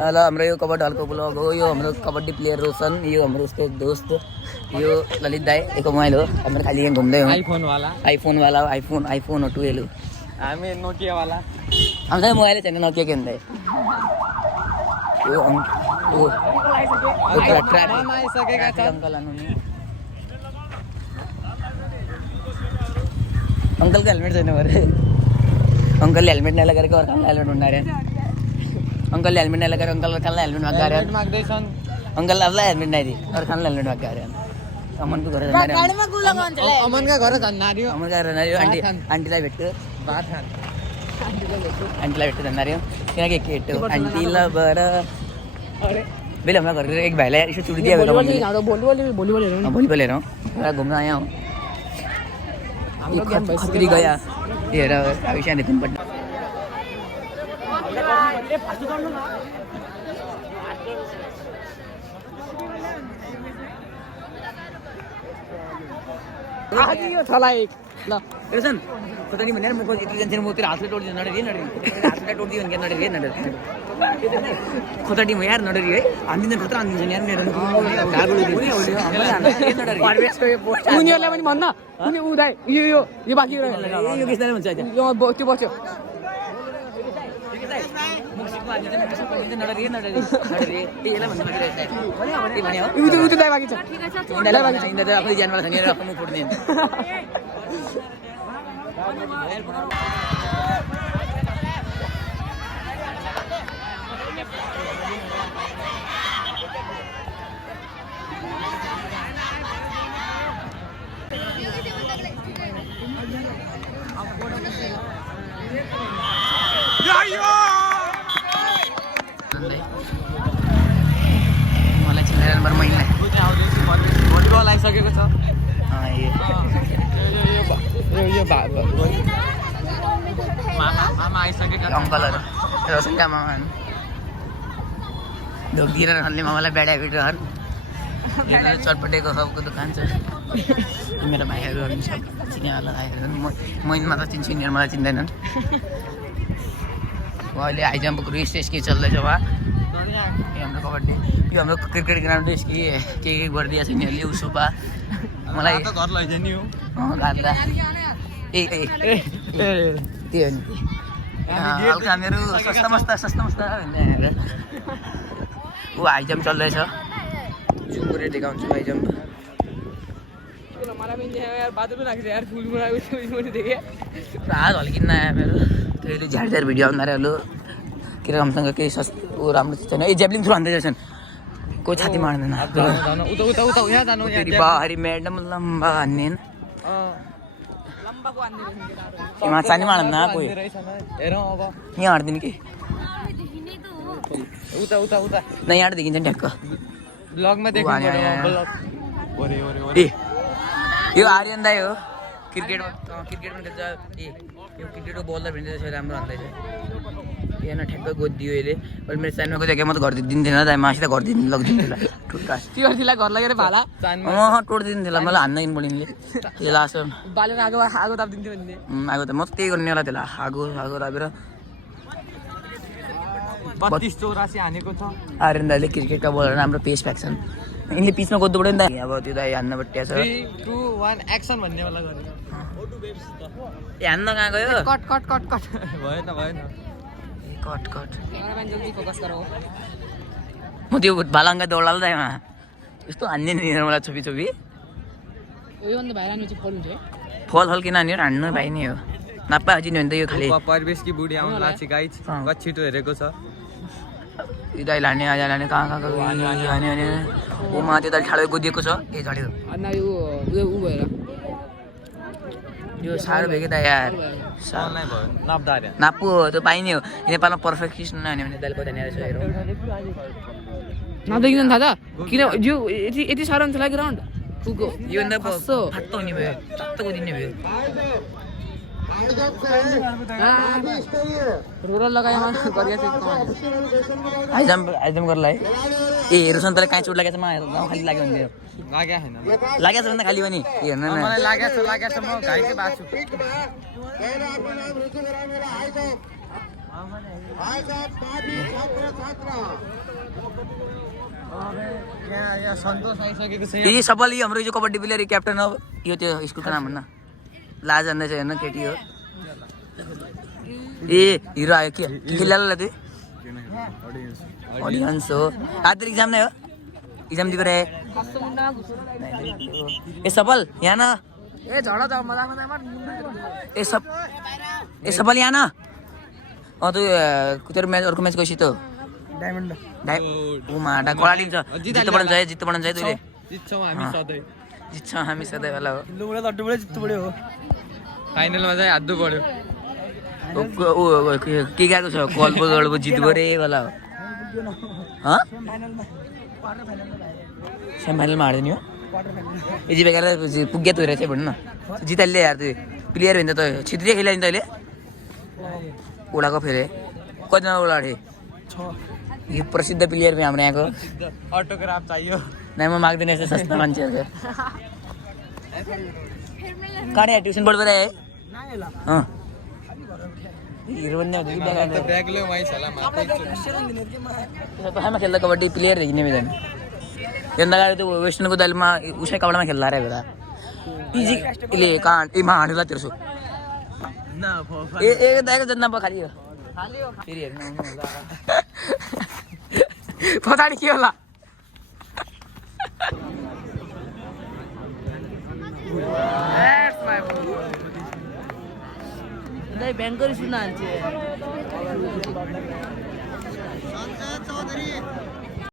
ल हाम्रो यो कबड्डी हलको ब्लग हो। यो हाम्रो कबड्डी प्लेयर रोशन, यो हाम्रो उसको दोस्त, यो ललित दाई। एको मोबाइल हो, हाम्रो खालि यहाँ घुम्दै हो। आइफोन वाला आइफोन हो 12 हो। हामी नोकिया वाला, हामीसँग मोबाइलै छैन, नोकिया के भन्दै। यो अंकल का हेलमेट छैन अरे। अंकलले हेलमेट नै लगाएर अर्काले हेलमेट भन्नारे। अंकलले हेलमेट नै लगाएर अर्काले हेलमेट माग्दै माग्दैछन्। अंकल आफूलाई हेलमेट नै दि अर्काले हेलमेट माग्दै। अमनको घर जान्नारे। गाडीमा गुला मान्छेले अमनका घर जान्नारे। अमनका घर जान्नारे। आन्टीलाई भेट्यो। भात खान। आन्टीलाई भेट्यो जान्नारे। किनकि केटो आन्टीलाई बर अरे बेला हमरा घर एक भाइलाई यसो छुट्टी दिएको भोलिबल हेरौँ र घुम्न आया हूँ। हाम्रो गेम खत्री गया हेर आइसा नि तिनपल्ट आज यो थलाई ल हेर्छन् कता नि भनेर म को यति जान्छन् म तेरो हातले टोड्दिन नडरी हातले टोड्दिन के नडरी कता टिम यार नडरी है हान्दिन खतरा हान्दिन्छ यार मेरो गाडुले उनीहरुलाई पनि भन्न उनी उदाइ यो बाँकी यो किसले भन्छ यो त्यो बच्यो उतो दाइ बाँकी छ आफूले ज्यानवाला छ नि आफ्नो फुट्ने मलाई चाहिँ नम्बर महिना भलिबल आइसकेको छ। मामा आइसकेका अङ्कलहरू रोशनका मामा ढोकदिएर रहने मामालाई ब्याड हेबिट रहन चटपटेको सबको दोकान छ। मेरो भाइहरू पनि सब चिनेवाला भाइहरू मैनमा त चिन्छु यिनीहरू मलाई चिन्दैनन्। अहिले हाई जम्पको रेस के चल्दैछ वा यो हाम्रो कबड्डी यो हाम्रो क्रिकेट ग्राउन्ड रेस के गरिदिएको छ यिनीहरूले उसो पा मलाई घर लैजाने हो गाड्दा त्यो हो नि हल्का मेरो सस्ता मस्ता भनेर ऊ हाई जम्प चल्दैछ। जुकुरे देखाउँछु हाई जम्प रात हल्किन्न आयो मेरो कहिले झार भिडियो आउँदाखेरि के राम्रोसँग केही ऊ राम्रो छैन। ए जेभलिङ थ्रु हान्दै रहेछन् कोही छाती मार्दैन हरि म्याडम लम्बा हान्ने छाती मार्दैन कोही यहाँ हार्दिनु कि न यहाँ देखिन्छ नि ठ्याक्क ए यो आर्यन दाई हो क्रिकेट पनि खेल्छ। यो क्रिकेटको बलर भिन्दैछ राम्रो हान्दैछ यहाँ ठ्याक्क गोदियो यसले अहिले मेरो साइडमा गइदिएको म त घर दिन्थेन दाइ मासित घर दिनु लगिदिन्थेन तिमीलाई घर लगेर भाला टोडिदिन्थेन मलाई हान्न किन त्यसलाई लास्ट बालेर आगो तापिदिन्थ्यो भने आगो त म त त्यही गर्ने होला त्यसलाई आगो तापेर 32-84 हानेको छ। आर्यन दाइले क्रिकेटका बलर राम्रो पेस फ्याक्छन् यिनले पिचमा गोद्नु पऱ्यो नि त अब त्यो दाइ हान्न बट्टिया छ। 3 2 1 एक्सन भन्ने वाला गरे ए हान्न कहाँ गयो कट भएन कट क्यामेराम्यान जल्दी फोकस गरौ म त्यो भालाङ्गा दौडाल दाइमा यस्तो हान्ने नि मलाई छोपी यो भन्दा भाइरान चाहिँ फल हुन्छ है फल किन हान्यो हान्नु पाइने हो नाप्पा हाजिने भने त यो खालि परिवेश की बुढी आउनु लाछि गाइज छिटो हेरेको छ। दाइ लाने आज लाने कहाँ हाने उमा त्यो दाइ ठाडो गोदिएको छ ए झड्यो अनि यो उ भएर यो साह्रो भयो कि त यार नै भयो नाप्दा रे नाप्पु त्यो पाइने हो नेपालमा पर्फेक्सन नहुने भने दाइले कता ल्याएर हेरौँ नदेखिन थाहा छ किन यो यति साह्रो हुन्छ लागि ग्राउन्ड पुगो यो भन्दा फाट्टो हुने भयो चत्तको दिने भयो रोलर लगाएमा गरिएको हाई जम्प गर्नलाई ए हेर्छन् तर कहीँ चोट लागेको छ म गाउँ खालि लाग्यो भने लागेको छ भने खालि पनि हेर्नु न मलाई लागेको छ म घाइते भएको छु यहाँ सन्तोष आइसकेको छ ये सबल ये हाम्रो जो कबड्डी प्लेयर क्याप्टन हो यो त्यो स्कुलको नाम भन्न लाज जान्दैछ हेर्न केटी हो ए हिरो आयो के खेलाला त्यो ऑडियंस हो आज एग्जाम नहीं हो एग्जाम दिएको रे ए सबल यहाँ ना ए झडा जाऊ मजाक मजाक ए सबल यहाँ ना तँ तेरो म्याच अर्को म्याच गएपछि त डायमन्ड ऊ माटा कोलाडी छ जित्नु पर्छ तैँले जित्छौँ हामी सधैँ जित्छौँ हामी सधैँ वाला हो लुबडे लड्डुबडे जित्नु पर्यो हो फाइनलमा चाहिँ हाद्नु पर्यो के गएको छ कल जित्नु पऱ्यो वाला हो सेमी फाइनलमा हार्दैन हो यति बेकार पुग्या तँ रहेछ भन्नु न जिताले यार त्यो प्लेयर भन्छ त छित्रिए खेल्यो नि तैँले उडाको फेरि कतिजना उडाडे यो प्रसिद्ध प्लेयर पनि हाम्रो यहाँको अटोग्राफ चाहियो नै म माग्दैन यस्तो सस्ता मान्छेहरू कहाँ ट्युसन पढ्दै है हिरो पनि ब्याग लो वाइस होला कहाँमा खेल्दा कबड्डी प्लेयर देखिने मिल्दैन हेर्दा गाडी त्यो वेस्टर्नको दलमा उसै कपडामा खेल्दा रहेको त इजी यसले कहाँ एमा हाँडेला तेर्सो ए दाइको जन्म पो खाली हो फेरि हेर्नु पछाडि के होला ब्याङ्कर सुन्न हाल्छ